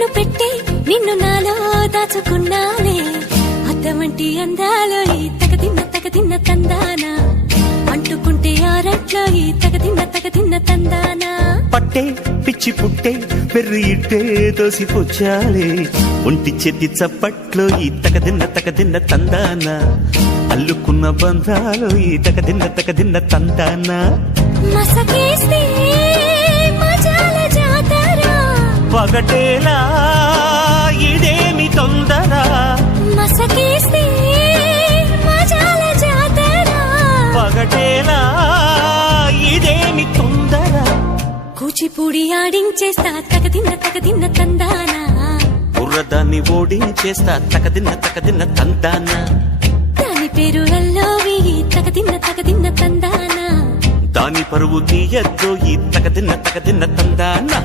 కన్ను పెట్టే నిన్ను నాలో దాచుకున్నానే అద్దమంటి అందాలో ఈ తగదిన్న తందానా అంటుకుంటే ఆరట్లో ఈ తగదిన్న తందానా పట్టే పిచ్చి పుట్టే పెర్రి ఇట్టే దోసిపుచ్చాలే ఒంటి చెట్టి చప్పట్లో ఈ తగదిన్న తందానా అల్లుకున్న బంధాలు ఈ తగదిన్న తందానా మసకేస్తే మజాల జాతర పగటేలా ఇదేమి తొందర మసకేస్తే మజాల జాతర పగటేలా ఇదేమి తొందర కూచిపూడి ఆడించేస్తా తగదిన్న తందానా బుర్రదాన్ని ఓడించేస్తా తగదిన్న తందానా దాని పేరు అల్లోవి తగదిన్న తందానా దాని పరువు తీయద్దు ఈ తగదిన్న తందానా